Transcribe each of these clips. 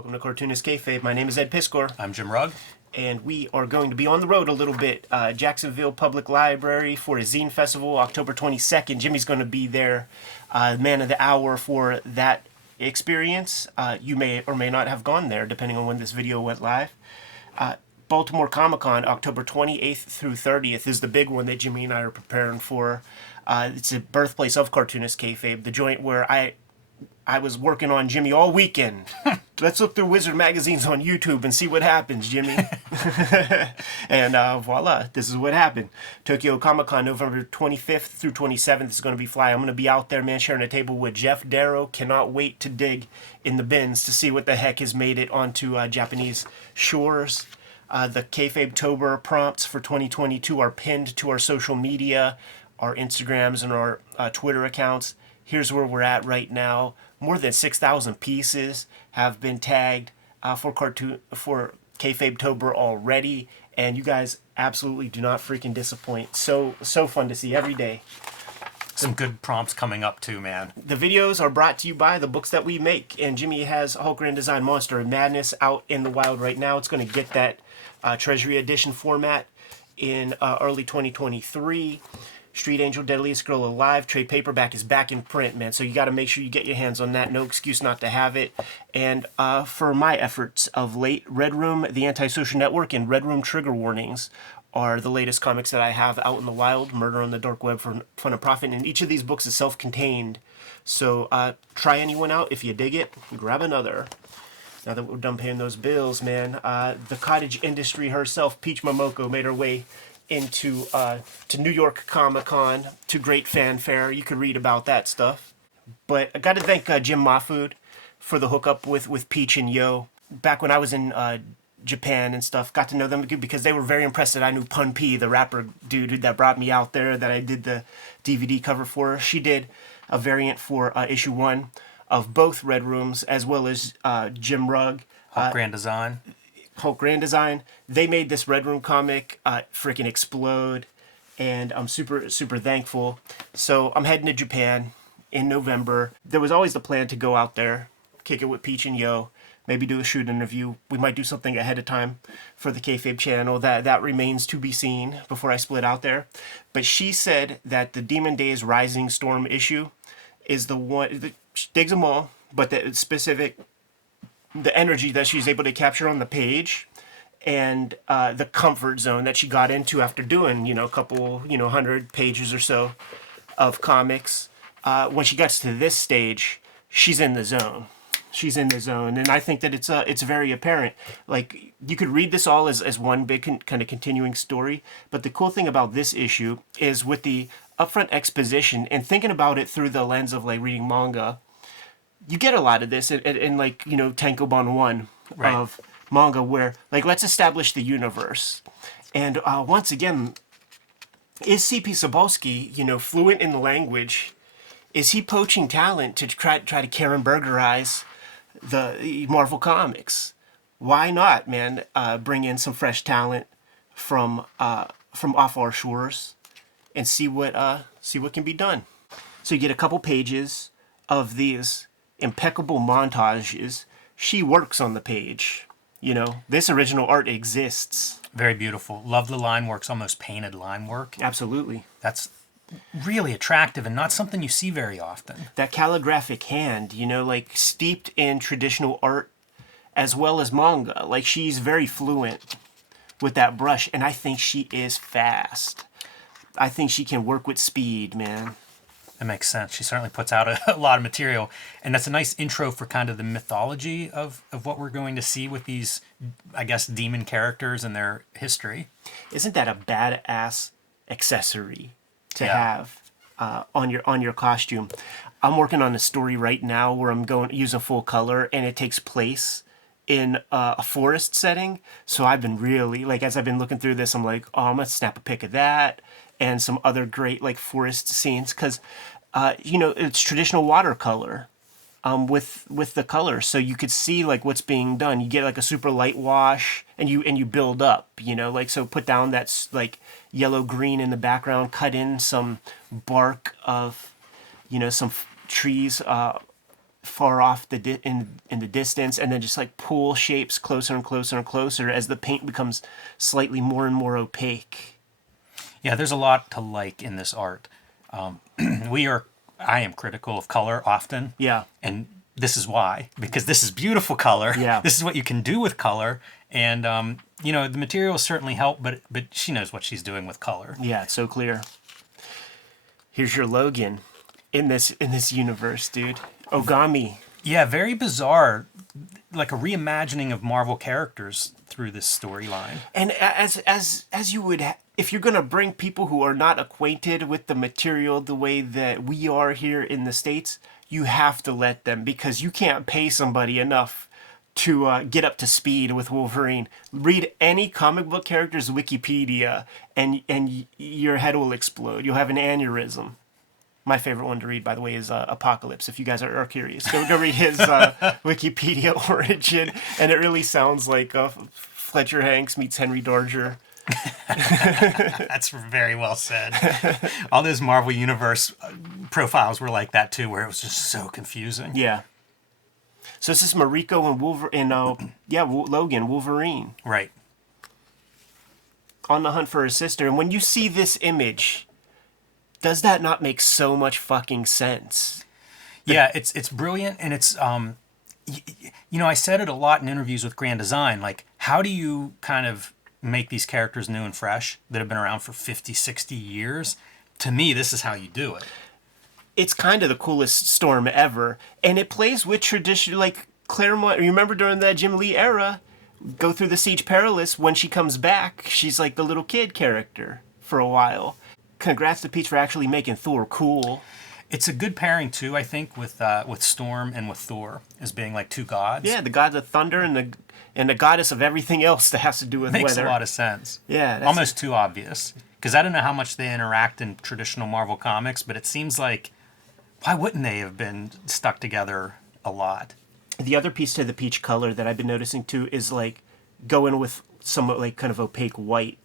Welcome to Cartoonist Kayfabe. My name is Ed Piskor. I'm Jim Rugg. And we are going to be on the road a little bit. Jacksonville Public Library for a zine festival, October 22nd. Jimmy's going to be there, man of the hour for that experience. You may or may not have gone there, depending on when this video went live. Baltimore Comic-Con, October 28th through 30th, is the big one that Jimmy and I are preparing for. It's the birthplace of Cartoonist Kayfabe, the joint where I was working on Jimmy all weekend. Let's look through Wizard magazines on YouTube and see what happens, Jimmy. And voila, this is what happened. Tokyo Comic-Con, November 25th through 27th is going to be fly. I'm going to be out there, man, sharing a table with Jeff Darrow. Cannot wait to dig in the bins to see what the heck has made it onto Japanese shores. The Kayfabe-tober prompts for 2022 are pinned to our social media, our Instagrams and our Twitter accounts. Here's where we're at right now. More than 6,000 pieces have been tagged for Kayfabe-tober already, and you guys absolutely do not freaking disappoint. So fun to see every day. Some good prompts coming up too, man. The videos are brought to you by the books that we make, and Jimmy has Hulk Grand Design Monster of Madness out in the wild right now. It's going to get that Treasury Edition format in early 2023. Street Angel, Deadliest Girl Alive, trade paperback is back in print, man. So you got to make sure you get your hands on that. No excuse not to have it. And for my efforts of late, Red Room, The Antisocial Network, and Red Room Trigger Warnings are the latest comics that I have out in the wild. Murder on the Dark Web for Fun and Profit. And each of these books is self-contained. So try anyone out. If you dig it, grab another. Now that we're done paying those bills, man, the cottage industry herself, Peach MOMOKO, made her way into to New York Comic-Con to great fanfare. You could read about that stuff. But I got to thank Jim Mahfood for the hookup with Peach and Yo. Back when I was in Japan and stuff, got to know them because they were very impressed that I knew Pun P, the rapper dude that brought me out there, that I did the DVD cover for. She did a variant for issue 1 of both Red Rooms, as well as Jim Rugg. Grand Design. Hulk Grand Design. They made this Red Room comic freaking explode, and I'm super thankful. So I'm heading to Japan in November. There was always the plan to go out there, kick it with Peach and Yo, maybe do a shoot interview. We might do something ahead of time for the Kayfabe channel. That remains to be seen before I split out there. But she said that the Demon Days Rising Storm issue is the one. She digs them all, but the specific, the energy that she's able to capture on the page, and the comfort zone that she got into after doing, a couple, 100 pages or so of comics. When she gets to this stage, she's in the zone. She's in the zone, and I think that it's very apparent. Like, you could read this all as one big kind of continuing story, but the cool thing about this issue is with the upfront exposition and thinking about it through the lens of like reading manga, you get a lot of this in like, Tankobon 1 right. of manga, where like, let's establish the universe. And once again, is C.P. Sobolski, fluent in the language? Is he poaching talent to try to Karen Bergerize the Marvel Comics? Why not, man? Bring in some fresh talent from off our shores and see what can be done. So you get a couple pages of these impeccable montages. She works on the page. This original art exists. Very beautiful. Love the line works, almost painted line work. Absolutely. That's really attractive and not something you see very often. That calligraphic hand, like steeped in traditional art as well as manga. Like, she's very fluent with that brush, and I think she is fast. I think she can work with speed, man. That makes sense. She certainly puts out a lot of material, and that's a nice intro for kind of the mythology of what we're going to see with these, I guess, demon characters and their history. Isn't that a badass accessory to have on your costume? I'm working on a story right now where I'm using full color, and it takes place in a forest setting. So I've been really, like, as I've been looking through this, I'm like, oh, I'm gonna snap a pic of that and some other great like forest scenes, because it's traditional watercolor with the color, so you could see like what's being done. You get like a super light wash, and you build up, so put down that like yellow green in the background, cut in some bark of some trees far off in the distance, and then just like pull shapes closer and closer and closer as the paint becomes slightly more and more opaque. Yeah, there's a lot to like in this art. I am critical of color often. Yeah. And this is why, because this is beautiful color. Yeah. This is what you can do with color. And, the materials certainly help, but she knows what she's doing with color. Yeah, it's so clear. Here's your Logan in this universe, dude. Ogami. Yeah, very bizarre, like a reimagining of Marvel characters through this storyline. And as you would, if you're gonna bring people who are not acquainted with the material the way that we are here in the States, you have to let them, because you can't pay somebody enough to get up to speed with Wolverine. Read any comic book character's Wikipedia, and your head will explode. You'll have an aneurysm. My favorite one to read, by the way, is Apocalypse. If you guys are curious, go read his Wikipedia origin, and it really sounds like Fletcher Hanks meets Henry Darger. That's very well said. All those Marvel Universe profiles were like that too, where it was just so confusing. Yeah. So this is Mariko and Logan, Wolverine, Right. on the hunt for his sister. And when you see this image, does that not make so much fucking sense? Yeah, it's brilliant, and it's I said it a lot in interviews with Grand Design, like, how do you kind of make these characters new and fresh that have been around for 50, 60 years? To me, this is how you do it. It's kind of the coolest Storm ever, and it plays with tradition, like Claremont. Remember during that Jim Lee era, go through the Siege Perilous, when she comes back, she's like the little kid character for a while. Congrats to Peach for actually making Thor cool. It's a good pairing too, I think, with Storm and with Thor as being like two gods. Yeah, the god of thunder and the goddess of everything else that has to do with Makes weather. a lot of sense. Yeah, Almost too obvious. Because I don't know how much they interact in traditional Marvel comics, but it seems like, why wouldn't they have been stuck together a lot? The other piece to the peach color that I've been noticing too is like going with somewhat like kind of opaque white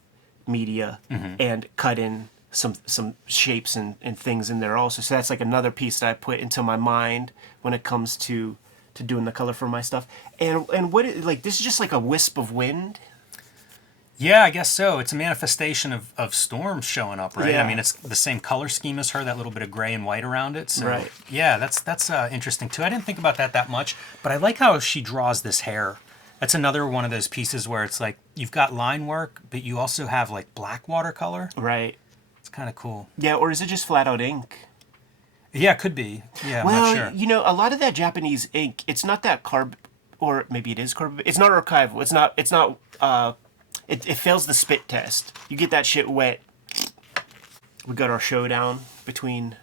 media and cut in some shapes and things in there also. So that's like another piece that I put into my mind when it comes to doing the color for my stuff. And what like this is just like a wisp of wind. Yeah, I guess so. It's a manifestation of Storm showing up, right? Yeah. I mean, it's the same color scheme as her, that little bit of gray and white around it. So, Right. Yeah, that's interesting too. I didn't think about that much, but I like how she draws this hair. That's another one of those pieces where it's like you've got line work, but you also have like black watercolor. Right. It's kind of cool. Yeah, or is it just flat out ink? Yeah, it could be. Yeah, I'm Well, not sure. a lot of that Japanese ink, it's not that or maybe it is carb. It's not archival. It's not. It fails the spit test. You get that shit wet. We got our showdown between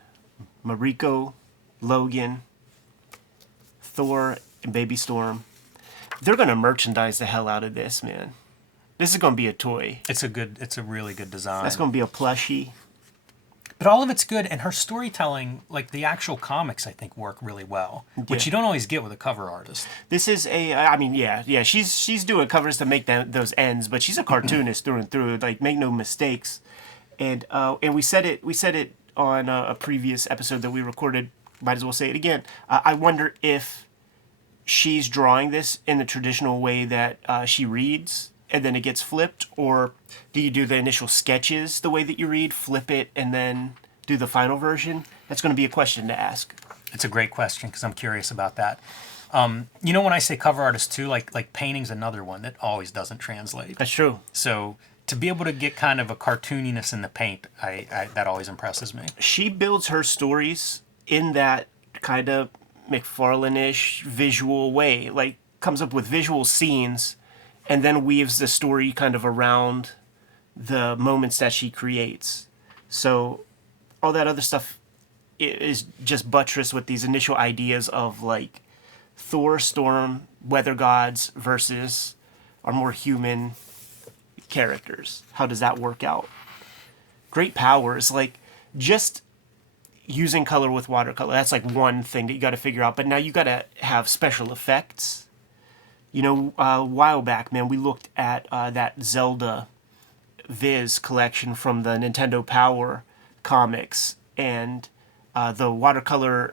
Mariko, Logan, Thor, and Baby Storm. They're gonna merchandise the hell out of this, man. This is gonna be a toy. It's a really good design. That's gonna be a plushie. But all of it's good, and her storytelling, like the actual comics, I think work really well, which Yeah. you don't always get with a cover artist. This is yeah. She's doing covers to make those ends, but she's a cartoonist through and through. Like, make no mistakes. And we said it on a previous episode that we recorded. Might as well say it again. I wonder if she's drawing this in the traditional way that she reads, and then it gets flipped, or do you do the initial sketches the way that you read, flip it, and then do the final version? That's going to be a question to ask. It's a great question because I'm curious about that. When I say cover artist too, like painting's another one that always doesn't translate. That's true. So to be able to get kind of a cartooniness in the paint, I that always impresses me. She builds her stories in that kind of McFarlane-ish visual way, like comes up with visual scenes and then weaves the story kind of around the moments that she creates. So all that other stuff is just buttressed with these initial ideas of like Thor, Storm, weather gods versus our more human characters. How does that work out? Great powers, like just using color with watercolor. That's like one thing that you got to figure out. But now you got to have special effects. A while back, man, we looked at that Zelda Viz collection from the Nintendo Power comics, and the watercolor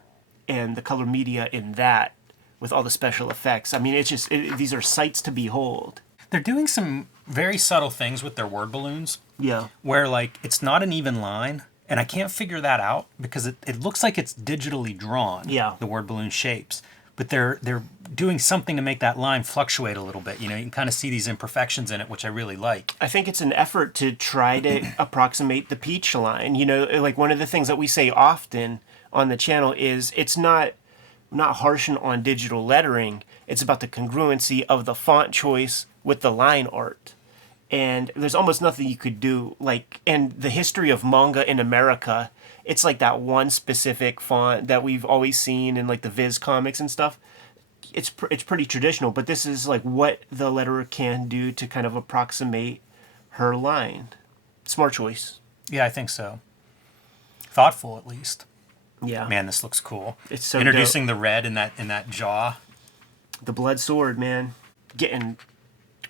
and the color media in that with all the special effects. I mean, it's just, these are sights to behold. They're doing some very subtle things with their word balloons Yeah. where, like, it's not an even line. And I can't figure that out because it looks like it's digitally drawn, Yeah. the word balloon shapes. But they're doing something to make that line fluctuate a little bit. You know, you can kind of see these imperfections in it, which I really like. I think it's an effort to try to approximate the peach line. You know, like one of the things that we say often on the channel is it's not harshing on digital lettering. It's about the congruency of the font choice with the line art. And there's almost nothing you could do. Like, and the history of manga in America, it's like that one specific font that we've always seen in like the Viz comics and stuff. It's pretty traditional, but this is like what the letterer can do to kind of approximate her line. Smart choice. Yeah, I think so. Thoughtful, at least. Yeah. Man, this looks cool. It's so introducing the red in that jaw. The blood sword, man. Getting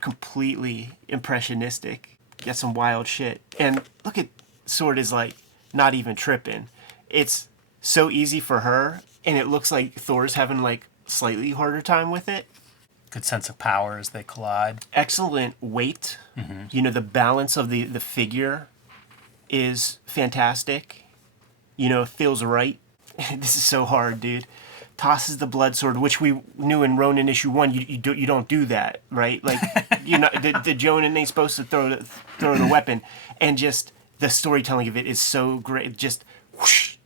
completely impressionistic. Get some wild shit. And look at sword is like not even tripping. It's so easy for her, and it looks like Thor's having like slightly harder time with it. Good sense of power as they collide. Excellent weight. Mm-hmm. You know, the balance of the figure is fantastic. You know, feels right. This is so hard, dude. Tosses the blood sword, which we knew in Ronin issue 1. You don't do that, right? Like, you know, the Jonin ain't supposed to throw the weapon, and just the storytelling of it is so great. Just whoosh.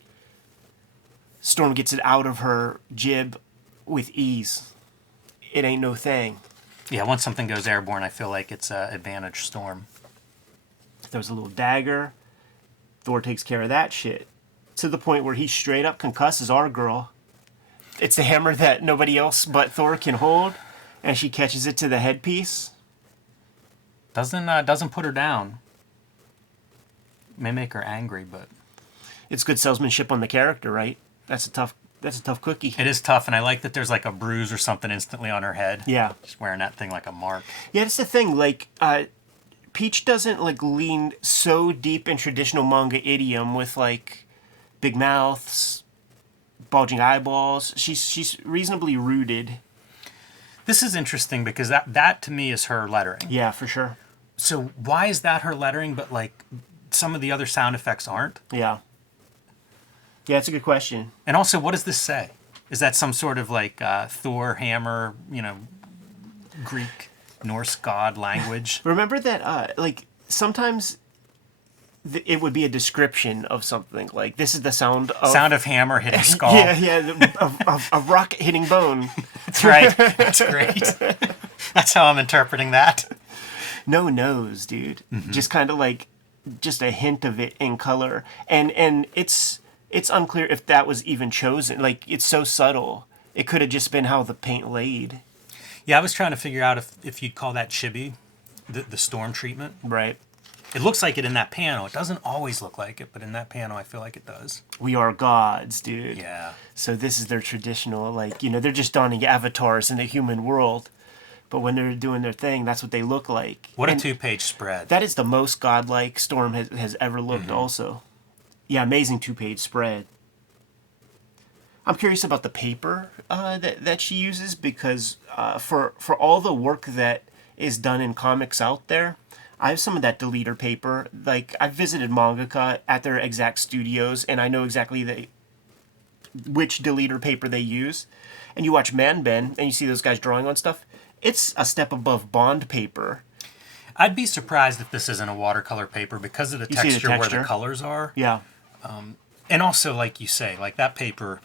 Storm gets it out of her jib with ease. It ain't no thing. Yeah, once something goes airborne, I feel like it's advantage Storm. There's a little dagger. Thor takes care of that shit to the point where he straight up concusses our girl. It's a hammer that nobody else but Thor can hold, and she catches it to the headpiece. Doesn't put her down. May make her angry, but it's good salesmanship on the character, right? That's a tough cookie. It is tough, and I like that there's like a bruise or something instantly on her head. Yeah, she's wearing that thing like a mark. Yeah, that's the thing. Like, Peach doesn't like lean so deep in traditional manga idiom with like big mouths, bulging eyeballs. She's reasonably rooted. This is interesting because that to me is her lettering. Yeah, for sure. So why is that her lettering, but like some of the other sound effects aren't? Yeah. Yeah, it's a good question. And also, what does this say? Is that some sort of like Thor, hammer, you know, Greek, Norse god language? Remember that, like, sometimes it would be a description of something. Like, this is the sound of hammer hitting skull. Yeah, a rock hitting bone. That's right. That's great. That's how I'm interpreting that. No nose, dude. Mm-hmm. Just kind of like, just a hint of it in color. And it's unclear if that was even chosen. Like, it's so subtle. It could have just been how the paint laid. Yeah, I was trying to figure out if you'd call that chibi, the storm treatment. Right. It looks like it in that panel. It doesn't always look like it, but in that panel, I feel like it does. We are gods, dude. Yeah. So this is their traditional, like, you know, they're just donning avatars in the human world. But when they're doing their thing, that's what they look like. What a two-page spread. That is the most godlike Storm has ever looked, also. Yeah, amazing two-page spread. I'm curious about the paper that she uses, because for all the work that is done in comics out there, I have some of that deleter paper. Like, I've visited mangaka at their exact studios, and I know exactly which deleter paper they use. And you watch Man-Ben, and you see those guys drawing on stuff. It's a step above bond paper. I'd be surprised if this isn't a watercolor paper because of the texture where the colors are. Yeah. And also, like you say, like that paper,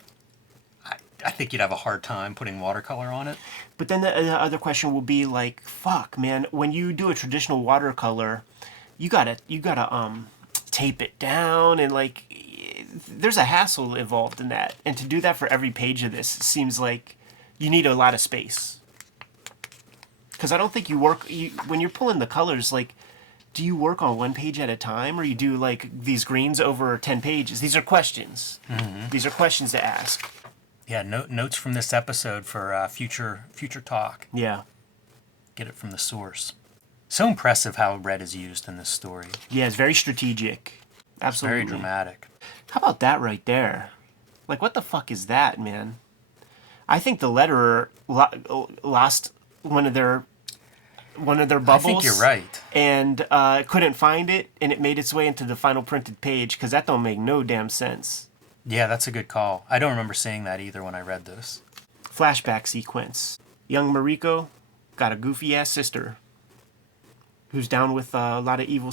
I think you'd have a hard time putting watercolor on it. But then the other question will be like, fuck, man, when you do a traditional watercolor, you gotta tape it down, and like, there's a hassle involved in that. And to do that for every page of this seems like you need a lot of space. Because I don't think when you're pulling the colors, like, do you work on one page at a time, or you do like these greens over 10 pages? These are questions. Mm-hmm. These are questions to ask. Yeah, notes from this episode for future talk. Yeah. Get it from the source. So impressive how red is used in this story. Yeah, it's very strategic. Absolutely. It's very dramatic. How about that right there? Like, what the fuck is that, man? I think the letterer lost one of their bubbles. I think you're right. And couldn't find it, and it made its way into the final printed page, because that don't make no damn sense. Yeah, that's a good call. I don't remember seeing that either when I read this. Flashback sequence. Young Mariko got a goofy-ass sister who's down with a lot of evil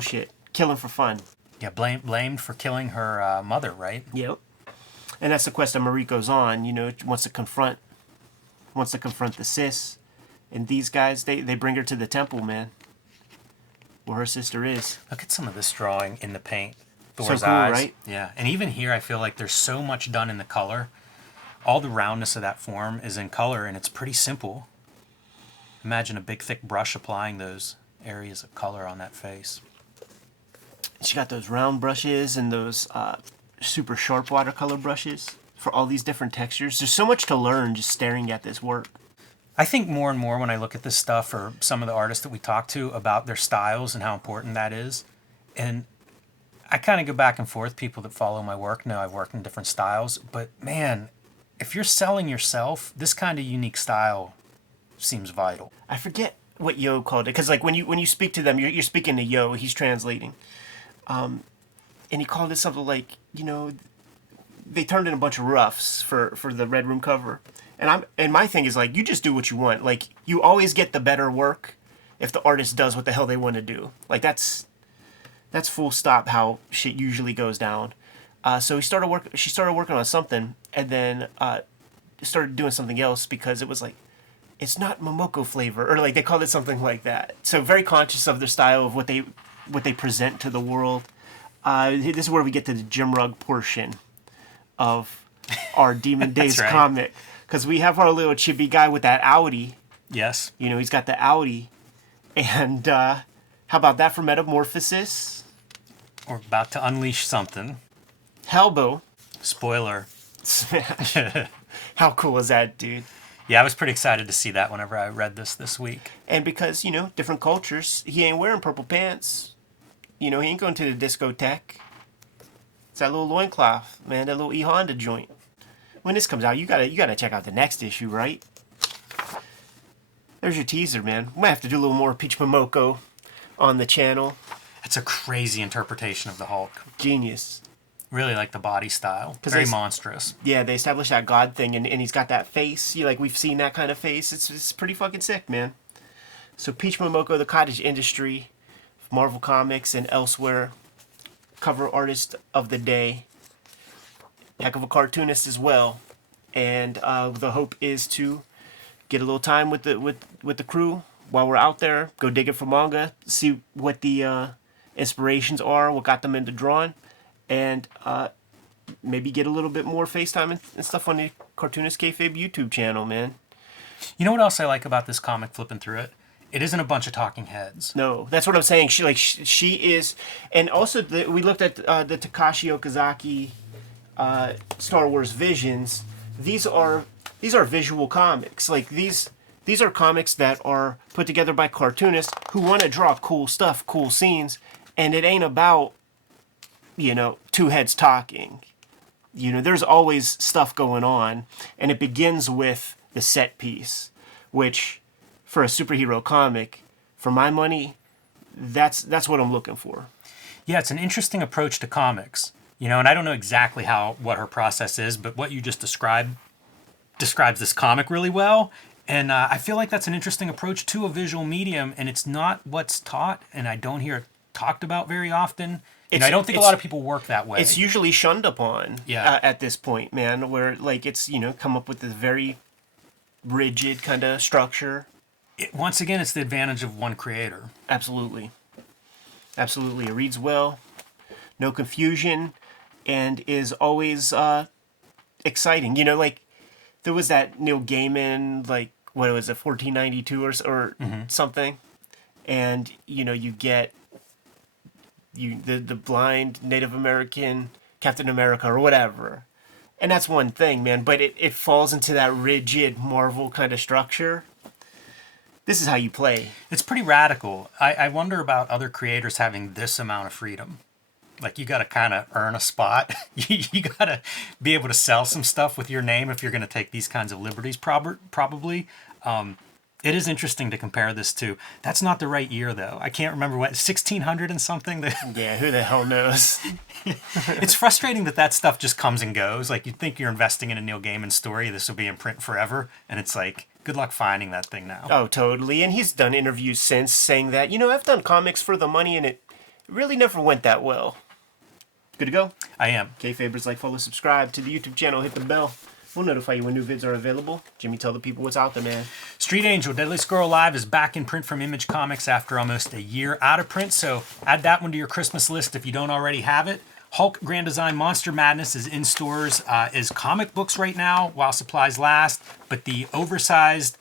shit. Killing for fun. Yeah, blamed for killing her mother, right? Yep. And that's the quest that Mariko's on. You know, wants to confront the sis. And these guys, they bring her to the temple, man, where her sister is. Look at some of this drawing in the paint. So Thor's cool, eyes. right? Yeah, and even here I feel like there's so much done in the color. All the roundness of that form is in color, and it's pretty simple. Imagine a big thick brush applying those areas of color on that face. She got those round brushes and those super sharp watercolor brushes for all these different textures. There's so much to learn just staring at this work. I think more and more when I look at this stuff, or some of the artists that we talk to, about their styles and how important that is. And I kind of go back and forth. People that follow my work know I've worked in different styles. But man, if you're selling yourself, this kind of unique style seems vital. I forget what Yo called it, because like when you speak to them, you're speaking to Yo. He's translating, and he called it something like, you know, they turned in a bunch of roughs for the Red Room cover. And my thing is, like, you just do what you want. Like, you always get the better work if the artist does what the hell they want to do. Like, that's full stop how shit usually goes down. So she started working on something, and then started doing something else, because it was like, it's not Momoko flavor, or like they called it something like that. So very conscious of their style, of what they present to the world. This is where we get to the Jim Rugg portion of our Demon Days right. comic. Because we have our little chibi guy with that Audi. Yes. You know, he's got the Audi. And how about that for Metamorphosis? We're about to unleash something. Hellbow. Spoiler. Smash. How cool is that, dude? Yeah, I was pretty excited to see that whenever I read this week. And because, you know, different cultures, he ain't wearing purple pants. You know, he ain't going to the discotheque. It's that little loincloth, man, that little E Honda joint. When this comes out, you gotta check out the next issue, right? There's your teaser, man. We might have to do a little more Peach Momoko on the channel. It's a crazy interpretation of the Hulk. Genius. Really like the body style. Very monstrous. Yeah, they established that god thing, and he's got that face. We've seen that kind of face. It's pretty fucking sick, man. So Peach Momoko, the cottage industry, Marvel Comics and elsewhere, cover artist of the day. Heck of a cartoonist as well, and the hope is to get a little time with the crew while we're out there. Go dig it for manga, see what the inspirations are, what got them into drawing, and maybe get a little bit more FaceTime and stuff on the Cartoonist Kayfabe YouTube channel, man. You know what else I like about this comic? Flipping through it, it isn't a bunch of talking heads. No, that's what I'm saying. She is, and also we looked at the Takashi Okazaki. Star Wars Visions. These are visual comics. Like these are comics that are put together by cartoonists who want to draw cool stuff, cool scenes, and it ain't about, you know, two heads talking. You know, there's always stuff going on, and it begins with the set piece, which for a superhero comic, for my money, that's what I'm looking for. Yeah, it's an interesting approach to comics. You know, and I don't know exactly what her process is, but what you just describes this comic really well. And I feel like that's an interesting approach to a visual medium, and it's not what's taught, and I don't hear it talked about very often. I don't think a lot of people work that way. It's usually shunned upon at this point, man, where like it's, you know, come up with this very rigid kind of structure. Once again, it's the advantage of one creator. Absolutely. Absolutely. It reads well, no confusion, and is always exciting. You know, like there was that Neil Gaiman, like what was it, 1492 or something, and you know you get the blind Native American Captain America or whatever, and that's one thing, man. But it falls into that rigid Marvel kind of structure. This is how you play. It's pretty radical. I wonder about other creators having this amount of freedom. Like, you got to kind of earn a spot. You got to be able to sell some stuff with your name if you're going to take these kinds of liberties, probably. It is interesting to compare this to. That's not the right year, though. I can't remember what, 1600 and something? Yeah, who the hell knows? It's frustrating that stuff just comes and goes. Like, you'd think you're investing in a Neil Gaiman story. This will be in print forever. And it's like, good luck finding that thing now. Oh, totally. And he's done interviews since saying that, I've done comics for the money and it really never went that well. Good to go? I am. Kayfabers, like, follow, subscribe to the YouTube channel, hit the bell. We'll notify you when new vids are available. Jimmy, tell the people what's out there, man. Street Angel, Deadly Squirrel Live is back in print from Image Comics after almost a year out of print, so add that one to your Christmas list if you don't already have it. Hulk Grand Design Monster Madness is in stores as comic books right now while supplies last, but the oversized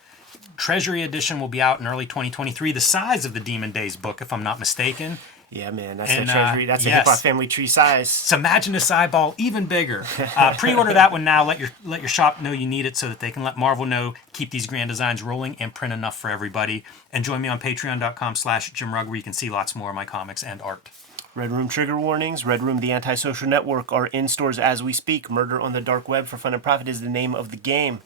Treasury Edition will be out in early 2023, the size of the Demon Days book, if I'm not mistaken. Yeah, man, that's the Treasury. That's a hip-hop family tree size. So imagine this eyeball even bigger. Pre-order that one now. Let your shop know you need it so that they can let Marvel know, keep these grand designs rolling, and print enough for everybody. And join me on patreon.com/JimRugg, where you can see lots more of my comics and art. Red Room trigger warnings. Red Room, the antisocial network, are in stores as we speak. Murder on the Dark Web for Fun and Profit is the name of the game.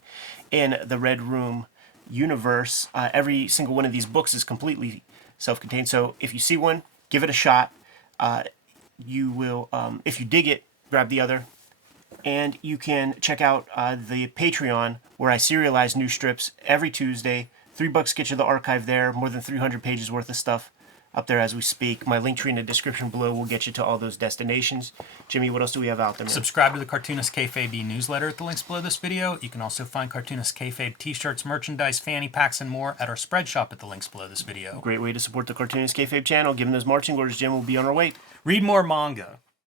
In the Red Room universe, every single one of these books is completely self-contained. So if you see one, give it a shot. You will, if you dig it, grab the other. And you can check out the Patreon, where I serialize new strips every Tuesday. $3 get you the archive there. More than 300 pages worth of stuff up there as we speak. My link tree in the description below will get you to all those destinations. Jimmy, what else do we have out there, man? Subscribe to the Cartoonist Kayfabe newsletter at the links below this video. You can also find Cartoonist Kayfabe t-shirts, merchandise, fanny packs, and more at our spread shop at the links below this video. Great way to support the Cartoonist Kayfabe channel. Given those marching orders, Jim, will be on our way. Read more manga.